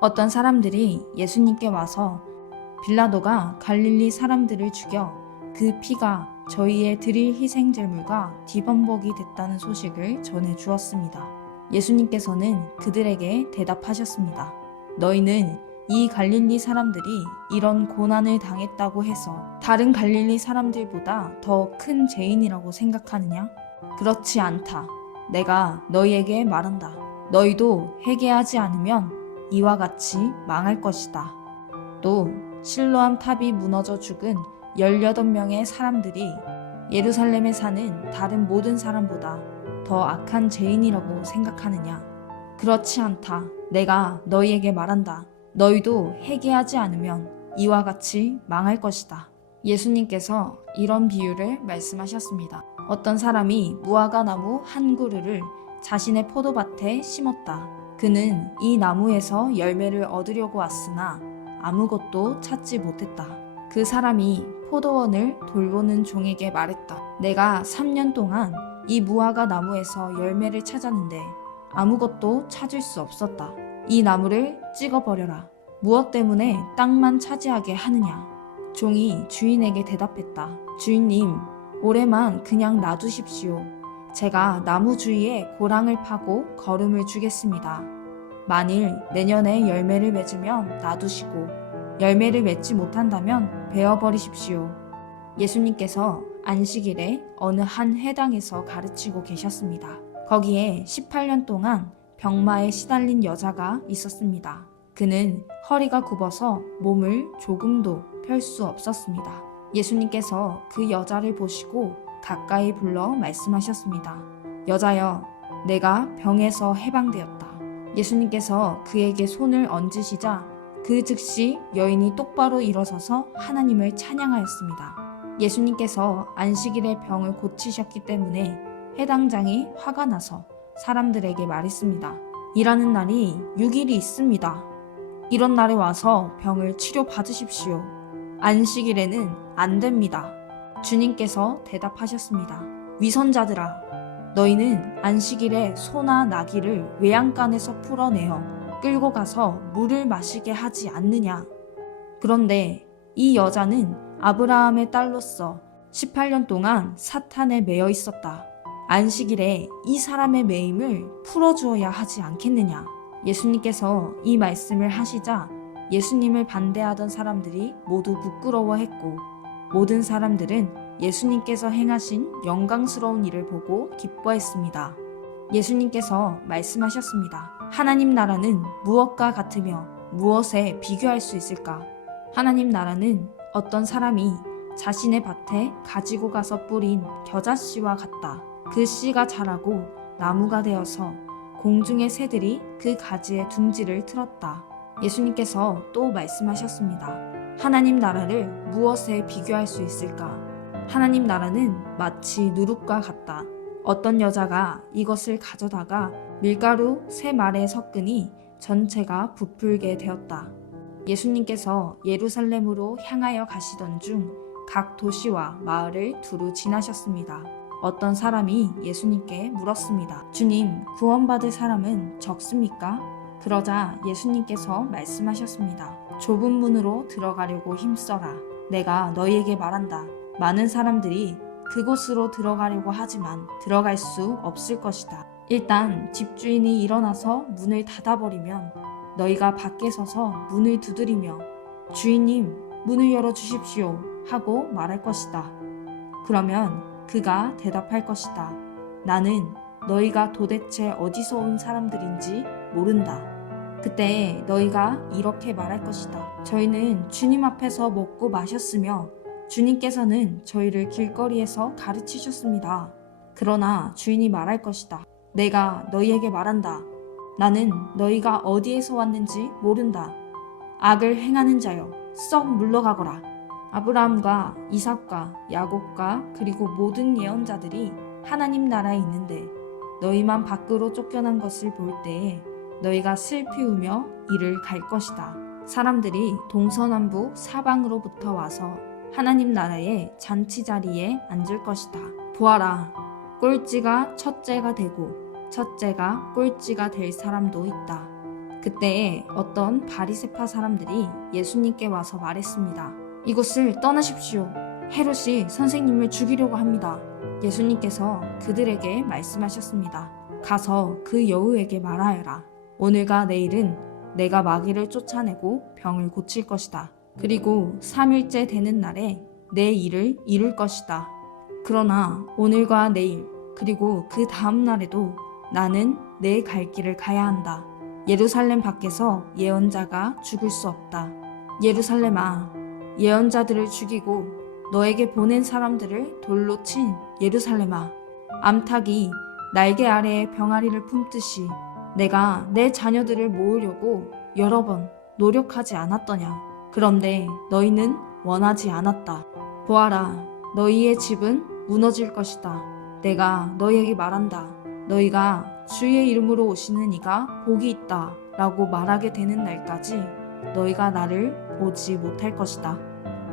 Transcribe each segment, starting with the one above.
어떤 사람들이 예수님께 와서 빌라도가 갈릴리 사람들을 죽여 그 피가 저희의 드릴 희생 제물과 뒤범벅이 됐다는 소식을 전해 주었습니다. 예수님께서는 그들에게 대답하셨습니다. 너희는 이 갈릴리 사람들이 이런 고난을 당했다고 해서 다른 갈릴리 사람들보다 더 큰 죄인이라고 생각하느냐? 그렇지 않다. 내가 너희에게 말한다. 너희도 회개하지 않으면 이와 같이 망할 것이다. 또 실로암 탑이 무너져 죽은 18명의 사람들이 예루살렘에 사는 다른 모든 사람보다 더 악한 죄인이라고 생각하느냐? 그렇지 않다. 내가 너희에게 말한다. 너희도 회개하지 않으면 이와 같이 망할 것이다. 예수님께서 이런 비유를 말씀하셨습니다. 어떤 사람이 무화과 나무 한 그루를 자신의 포도밭에 심었다. 그는 이 나무에서 열매를 얻으려고 왔으나 아무것도 찾지 못했다. 그 사람이 포도원을 돌보는 종에게 말했다. 내가 3년 동안 이 무화과 나무에서 열매를 찾았는데 아무것도 찾을 수 없었다. 이 나무를 찍어버려라. 무엇 때문에 땅만 차지하게 하느냐? 종이 주인에게 대답했다. 주인님, 올해만 그냥 놔두십시오. 제가 나무 주위에 고랑을 파고 거름을 주겠습니다. 만일 내년에 열매를 맺으면 놔두시고 열매를 맺지 못한다면 베어버리십시오. 예수님께서 안식일에 어느 한 회당에서 가르치고 계셨습니다. 거기에 18년 동안 병마에 시달린 여자가 있었습니다. 그는 허리가 굽어서 몸을 조금도 펼 수 없었습니다. 예수님께서 그 여자를 보시고 가까이 불러 말씀하셨습니다. 여자여, 내가 병에서 해방되었다. 예수님께서 그에게 손을 얹으시자 그 즉시 여인이 똑바로 일어서서 하나님을 찬양하였습니다. 예수님께서 안식일에 병을 고치셨기 때문에 해당장이 화가 나서 사람들에게 말했습니다. 일하는 날이 6일이 있습니다. 이런 날에 와서 병을 치료받으십시오. 안식일에는 안 됩니다. 주님께서 대답하셨습니다. 위선자들아, 너희는 안식일에 소나 나귀를 외양간에서 풀어내어 끌고 가서 물을 마시게 하지 않느냐? 그런데 이 여자는 아브라함의 딸로서 18년 동안 사탄에 매여 있었다. 안식일에 이 사람의 매임을 풀어주어야 하지 않겠느냐? 예수님께서 이 말씀을 하시자 예수님을 반대하던 사람들이 모두 부끄러워했고 모든 사람들은 예수님께서 행하신 영광스러운 일을 보고 기뻐했습니다. 예수님께서 말씀하셨습니다. 하나님 나라는 무엇과 같으며 무엇에 비교할 수 있을까? 하나님 나라는 어떤 사람이 자신의 밭에 가지고 가서 뿌린 겨자씨와 같다. 그 씨가 자라고 나무가 되어서 공중의 새들이 그 가지에 둥지를 틀었다. 예수님께서 또 말씀하셨습니다. 하나님 나라를 무엇에 비교할 수 있을까? 하나님 나라는 마치 누룩과 같다. 어떤 여자가 이것을 가져다가 밀가루 3말에 섞으니 전체가 부풀게 되었다. 예수님께서 예루살렘으로 향하여 가시던 중 각 도시와 마을을 두루 지나셨습니다. 어떤 사람이 예수님께 물었습니다. 주님, 구원받을 사람은 적습니까? 그러자 예수님께서 말씀하셨습니다. 좁은 문으로 들어가려고 힘써라. 내가 너희에게 말한다. 많은 사람들이 그곳으로 들어가려고 하지만 들어갈 수 없을 것이다. 일단 집주인이 일어나서 문을 닫아버리면 너희가 밖에 서서 문을 두드리며 주인님, 문을 열어주십시오 하고 말할 것이다. 그러면 그가 대답할 것이다. 나는 너희가 도대체 어디서 온 사람들인지 모른다. 그때 너희가 이렇게 말할 것이다. 저희는 주님 앞에서 먹고 마셨으며 주님께서는 저희를 길거리에서 가르치셨습니다. 그러나 주인이 말할 것이다. 내가 너희에게 말한다. 나는 너희가 어디에서 왔는지 모른다. 악을 행하는 자여, 썩 물러가거라. 아브라함과 이삭과 야곱과 그리고 모든 예언자들이 하나님 나라에 있는데 너희만 밖으로 쫓겨난 것을 볼 때에 너희가 슬피 우며 이를 갈 것이다. 사람들이 동서남북 사방으로부터 와서 하나님 나라의 잔치 자리에 앉을 것이다. 보아라, 꼴찌가 첫째가 되고 첫째가 꼴찌가 될 사람도 있다. 그때 어떤 바리새파 사람들이 예수님께 와서 말했습니다. 이곳을 떠나십시오. 헤롯이 선생님을 죽이려고 합니다. 예수님께서 그들에게 말씀하셨습니다. 가서 그 여우에게 말하여라. 오늘과 내일은 내가 마귀를 쫓아내고 병을 고칠 것이다. 그리고 3일째 되는 날에 내 일을 이룰 것이다. 그러나 오늘과 내일 그리고 그 다음 날에도 나는 내 갈 길을 가야 한다. 예루살렘 밖에서 예언자가 죽을 수 없다. 예루살렘아, 예언자들을 죽이고 너에게 보낸 사람들을 돌로 친 예루살렘아, 암탉이 날개 아래에 병아리를 품듯이 내가 내 자녀들을 모으려고 여러 번 노력하지 않았더냐. 그런데 너희는 원하지 않았다. 보아라, 너희의 집은 무너질 것이다. 내가 너희에게 말한다. 너희가 주의 이름으로 오시는 이가 복이 있다 라고 말하게 되는 날까지 너희가 나를 보지 못할 것이다.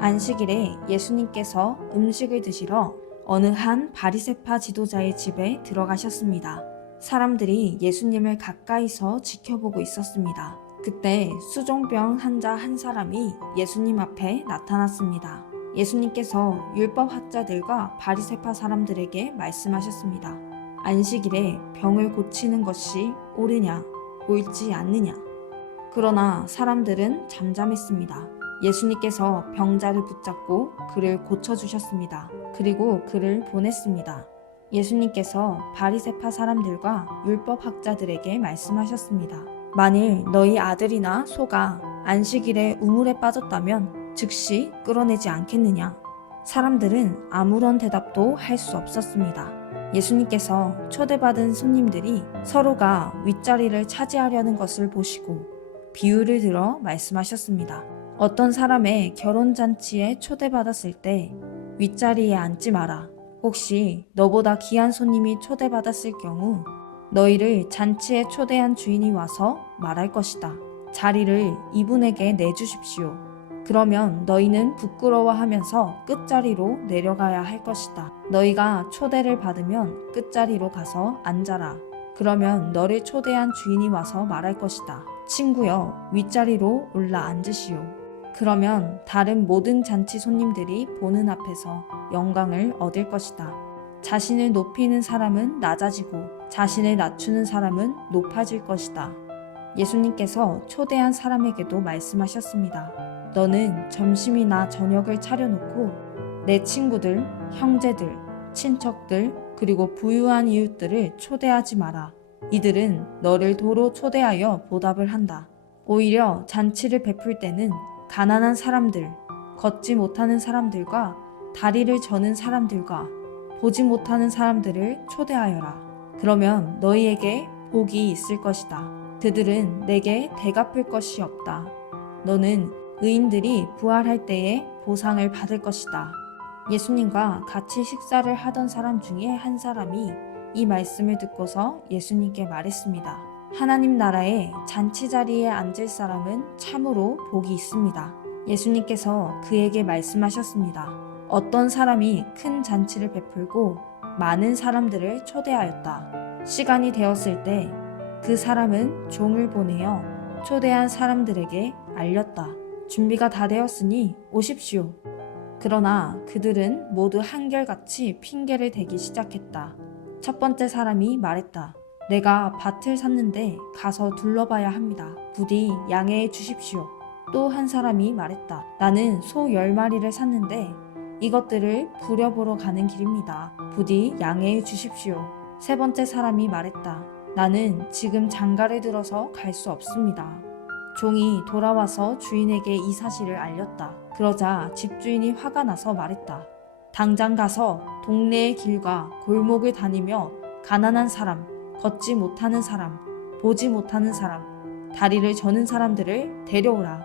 안식일에 예수님께서 음식을 드시러 어느 한 바리새파 지도자의 집에 들어가셨습니다. 사람들이 예수님을 가까이서 지켜보고 있었습니다. 그때 수종병 환자 한 사람이 예수님 앞에 나타났습니다. 예수님께서 율법학자들과 바리새파 사람들에게 말씀하셨습니다. 안식일에 병을 고치는 것이 옳으냐, 옳지 않느냐. 그러나 사람들은 잠잠했습니다. 예수님께서 병자를 붙잡고 그를 고쳐주셨습니다. 그리고 그를 보냈습니다. 예수님께서 바리새파 사람들과 율법학자들에게 말씀하셨습니다. 만일 너희 아들이나 소가 안식일에 우물에 빠졌다면 즉시 끌어내지 않겠느냐? 사람들은 아무런 대답도 할 수 없었습니다. 예수님께서 초대받은 손님들이 서로가 윗자리를 차지하려는 것을 보시고 비유를 들어 말씀하셨습니다. 어떤 사람의 결혼잔치에 초대받았을 때 윗자리에 앉지 마라. 혹시 너보다 귀한 손님이 초대받았을 경우 너희를 잔치에 초대한 주인이 와서 말할 것이다. 자리를 이분에게 내주십시오. 그러면 너희는 부끄러워하면서 끝자리로 내려가야 할 것이다. 너희가 초대를 받으면 끝자리로 가서 앉아라. 그러면 너를 초대한 주인이 와서 말할 것이다. 친구여, 윗자리로 올라 앉으시오. 그러면 다른 모든 잔치 손님들이 보는 앞에서 영광을 얻을 것이다. 자신을 높이는 사람은 낮아지고 자신을 낮추는 사람은 높아질 것이다. 예수님께서 초대한 사람에게도 말씀하셨습니다. 너는 점심이나 저녁을 차려놓고 내 친구들, 형제들, 친척들, 그리고 부유한 이웃들을 초대하지 마라. 이들은 너를 도로 초대하여 보답을 한다. 오히려 잔치를 베풀 때는 가난한 사람들, 걷지 못하는 사람들과 다리를 저는 사람들과 보지 못하는 사람들을 초대하여라. 그러면 너희에게 복이 있을 것이다. 그들은 내게 대갚을 것이 없다. 너는 의인들이 부활할 때에 보상을 받을 것이다. 예수님과 같이 식사를 하던 사람 중에 한 사람이 이 말씀을 듣고서 예수님께 말했습니다. 하나님 나라의 잔치 자리에 앉을 사람은 참으로 복이 있습니다. 예수님께서 그에게 말씀하셨습니다. 어떤 사람이 큰 잔치를 베풀고 많은 사람들을 초대하였다. 시간이 되었을 때 그 사람은 종을 보내어 초대한 사람들에게 알렸다. 준비가 다 되었으니 오십시오. 그러나 그들은 모두 한결같이 핑계를 대기 시작했다. 첫 번째 사람이 말했다. 내가 밭을 샀는데 가서 둘러봐야 합니다. 부디 양해해 주십시오. 또 한 사람이 말했다. 나는 소 10마리를 샀는데 이것들을 부려보러 가는 길입니다. 부디 양해해 주십시오. 세 번째 사람이 말했다. 나는 지금 장가를 들어서 갈 수 없습니다. 종이 돌아와서 주인에게 이 사실을 알렸다. 그러자 집주인이 화가 나서 말했다. 당장 가서 동네의 길과 골목을 다니며 가난한 사람, 걷지 못하는 사람, 보지 못하는 사람, 다리를 저는 사람들을 데려오라.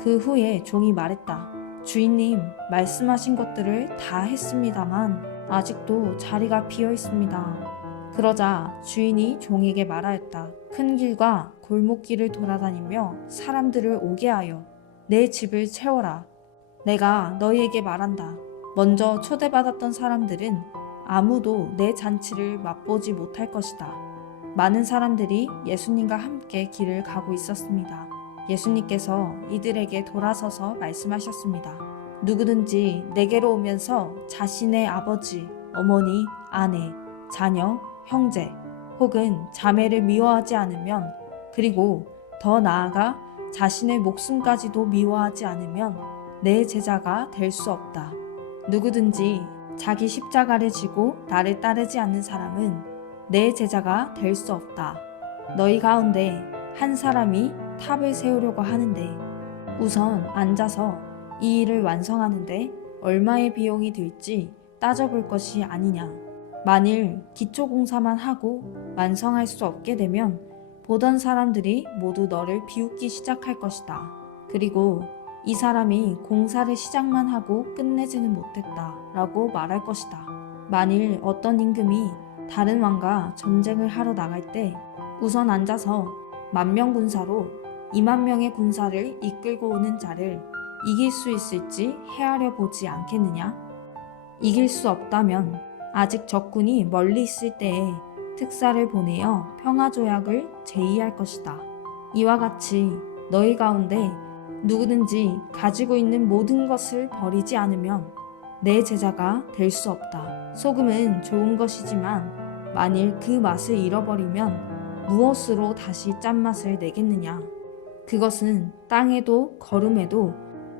그 후에 종이 말했다. 주인님, 말씀하신 것들을 다 했습니다만 아직도 자리가 비어 있습니다. 그러자 주인이 종에게 말하였다. 큰 길과 골목길을 돌아다니며 사람들을 오게 하여 내 집을 채워라. 내가 너희에게 말한다. 먼저 초대받았던 사람들은 아무도 내 잔치를 맛보지 못할 것이다. 많은 사람들이 예수님과 함께 길을 가고 있었습니다. 예수님께서 이들에게 돌아서서 말씀하셨습니다. 누구든지 내게로 오면서 자신의 아버지, 어머니, 아내, 자녀, 형제 혹은 자매를 미워하지 않으면, 그리고 더 나아가 자신의 목숨까지도 미워하지 않으면 내 제자가 될 수 없다. 누구든지 자기 십자가를 지고 나를 따르지 않는 사람은 내 제자가 될 수 없다. 너희 가운데 한 사람이 탑을 세우려고 하는데 우선 앉아서 이 일을 완성하는데 얼마의 비용이 들지 따져볼 것이 아니냐. 만일 기초공사만 하고 완성할 수 없게 되면 보던 사람들이 모두 너를 비웃기 시작할 것이다. 그리고 이 사람이 공사를 시작만 하고 끝내지는 못했다 라고 말할 것이다. 만일 어떤 임금이 다른 왕과 전쟁을 하러 나갈 때 우선 앉아서 10,000명 군사로 20,000명의 군사를 이끌고 오는 자를 이길 수 있을지 헤아려 보지 않겠느냐? 이길 수 없다면 아직 적군이 멀리 있을 때에 특사를 보내어 평화조약을 제의할 것이다. 이와 같이 너희 가운데 누구든지 가지고 있는 모든 것을 버리지 않으면 내 제자가 될 수 없다. 소금은 좋은 것이지만 만일 그 맛을 잃어버리면 무엇으로 다시 짠맛을 내겠느냐? 그것은 땅에도 거름에도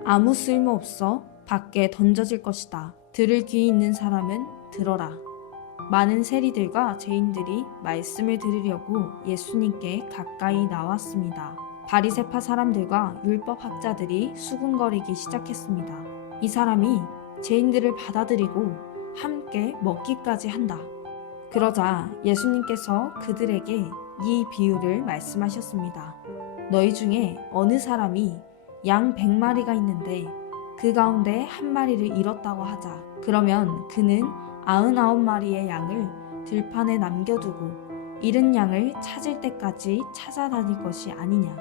아무 쓸모없어 밖에 던져질 것이다. 들을 귀 있는 사람은 들어라. 많은 세리들과 죄인들이 말씀을 들으려고 예수님께 가까이 나왔습니다. 바리새파 사람들과 율법학자들이 수군거리기 시작했습니다. 이 사람이 죄인들을 받아들이고 함께 먹기까지 한다. 그러자 예수님께서 그들에게 이 비유를 말씀하셨습니다. 너희 중에 어느 사람이 양 100마리가 있는데 그 가운데 한 마리를 잃었다고 하자. 그러면 그는 99마리의 양을 들판에 남겨두고 잃은 양을 찾을 때까지 찾아다닐 것이 아니냐.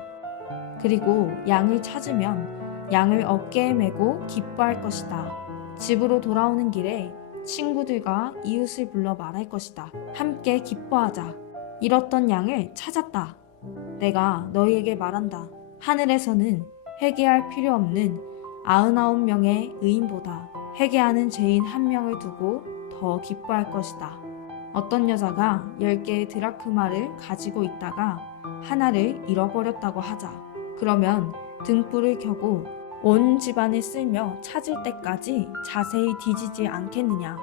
그리고 양을 찾으면 양을 어깨에 메고 기뻐할 것이다. 집으로 돌아오는 길에 친구들과 이웃을 불러 말할 것이다. 함께 기뻐하자. 잃었던 양을 찾았다. 내가 너희에게 말한다. 하늘에서는 회개할 필요 없는 99명의 의인보다 회개하는 죄인 1명을 두고 더 기뻐할 것이다. 어떤 여자가 10개의 드라크마를 가지고 있다가 하나를 잃어버렸다고 하자. 그러면 등불을 켜고 온 집안을 쓸며 찾을 때까지 자세히 뒤지지 않겠느냐.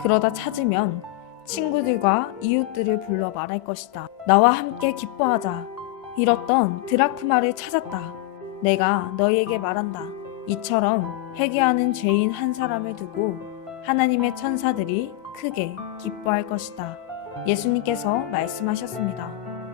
그러다 찾으면 친구들과 이웃들을 불러 말할 것이다. 나와 함께 기뻐하자. 잃었던 드라크마를 찾았다. 내가 너희에게 말한다. 이처럼 회개하는 죄인 한 사람을 두고 하나님의 천사들이 크게 기뻐할 것이다. 예수님께서 말씀하셨습니다.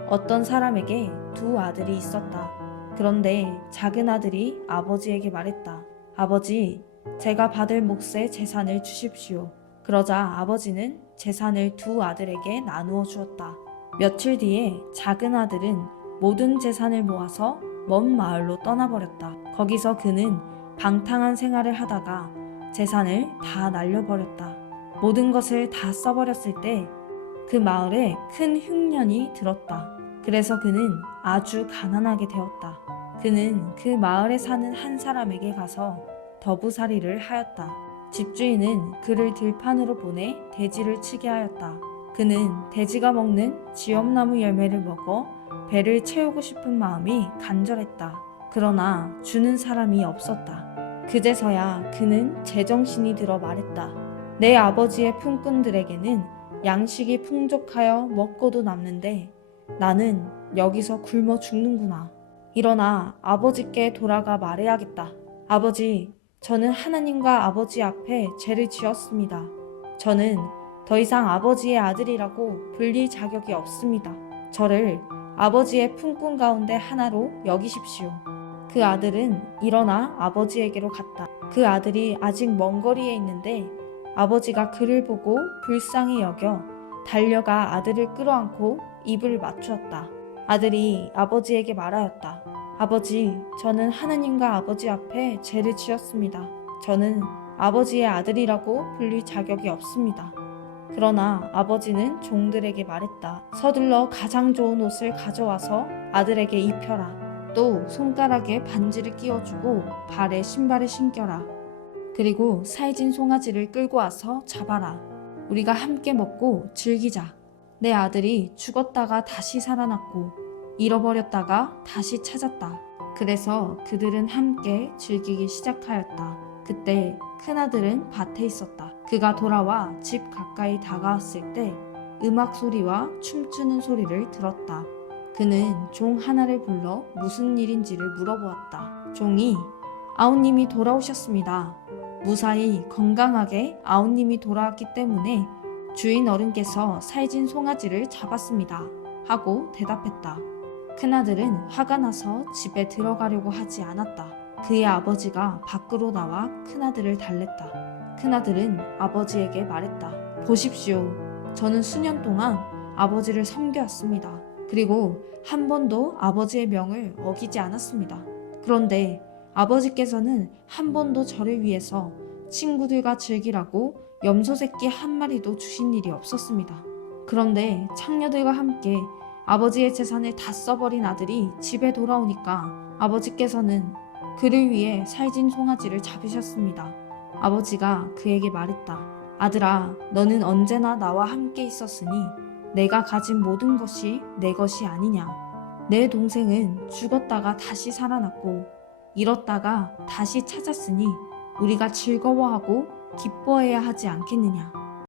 어떤 사람에게 2 아들이 있었다. 그런데 작은 아들이 아버지에게 말했다. 아버지, 제가 받을 몫의 재산을 주십시오. 그러자 아버지는 재산을 2 아들에게 나누어 주었다. 며칠 뒤에 작은 아들은 모든 재산을 모아서 먼 마을로 떠나버렸다. 거기서 그는 방탕한 생활을 하다가 재산을 다 날려버렸다. 모든 것을 다 써버렸을 때 그 마을에 큰 흉년이 들었다. 그래서 그는 아주 가난하게 되었다. 그는 그 마을에 사는 한 사람에게 가서 더부살이를 하였다. 집주인은 그를 들판으로 보내 돼지를 치게 하였다. 그는 돼지가 먹는 지엄나무 열매를 먹어 배를 채우고 싶은 마음이 간절했다. 그러나 주는 사람이 없었다. 그제서야 그는 제정신이 들어 말했다. 내 아버지의 품꾼들에게는 양식이 풍족하여 먹고도 남는데 나는 여기서 굶어 죽는구나. 일어나 아버지께 돌아가 말해야겠다. 아버지, 저는 하나님과 아버지 앞에 죄를 지었습니다. 저는 더 이상 아버지의 아들이라고 불릴 자격이 없습니다. 저를 아버지의 품꾼 가운데 하나로 여기십시오. 그 아들은 일어나 아버지에게로 갔다. 그 아들이 아직 먼 거리에 있는데 아버지가 그를 보고 불쌍히 여겨 달려가 아들을 끌어안고 입을 맞추었다. 아들이 아버지에게 말하였다. 아버지, 저는 하나님과 아버지 앞에 죄를 지었습니다. 저는 아버지의 아들이라고 불릴 자격이 없습니다. 그러나 아버지는 종들에게 말했다. 서둘러 가장 좋은 옷을 가져와서 아들에게 입혀라. 또 손가락에 반지를 끼워주고 발에 신발을 신겨라. 그리고 살진 송아지를 끌고 와서 잡아라. 우리가 함께 먹고 즐기자. 내 아들이 죽었다가 다시 살아났고 잃어버렸다가 다시 찾았다. 그래서 그들은 함께 즐기기 시작하였다. 그때 큰아들은 밭에 있었다. 그가 돌아와 집 가까이 다가왔을 때 음악 소리와 춤추는 소리를 들었다. 그는 종 하나를 불러 무슨 일인지를 물어보았다. 종이 아우님이 돌아오셨습니다. 무사히 건강하게 아우님이 돌아왔기 때문에 주인 어른께서 살진 송아지를 잡았습니다. 하고 대답했다. 큰아들은 화가 나서 집에 들어가려고 하지 않았다. 그의 아버지가 밖으로 나와 큰아들을 달랬다. 큰아들은 아버지에게 말했다. 보십시오. 저는 수년 동안 아버지를 섬겨왔습니다. 그리고 한 번도 아버지의 명을 어기지 않았습니다. 그런데 아버지께서는 한 번도 저를 위해서 친구들과 즐기라고 염소 새끼 한 마리도 주신 일이 없었습니다. 그런데 창녀들과 함께 아버지의 재산을 다 써버린 아들이 집에 돌아오니까 아버지께서는 그를 위해 살진 송아지를 잡으셨습니다. 아버지가 그에게 말했다. 아들아, 너는 언제나 나와 함께 있었으니 내가 가진 모든 것이 내 것이 아니냐. 내 동생은 죽었다가 다시 살아났고 잃었다가 다시 찾았으니 우리가 즐거워하고 기뻐해야 하지 않겠느냐.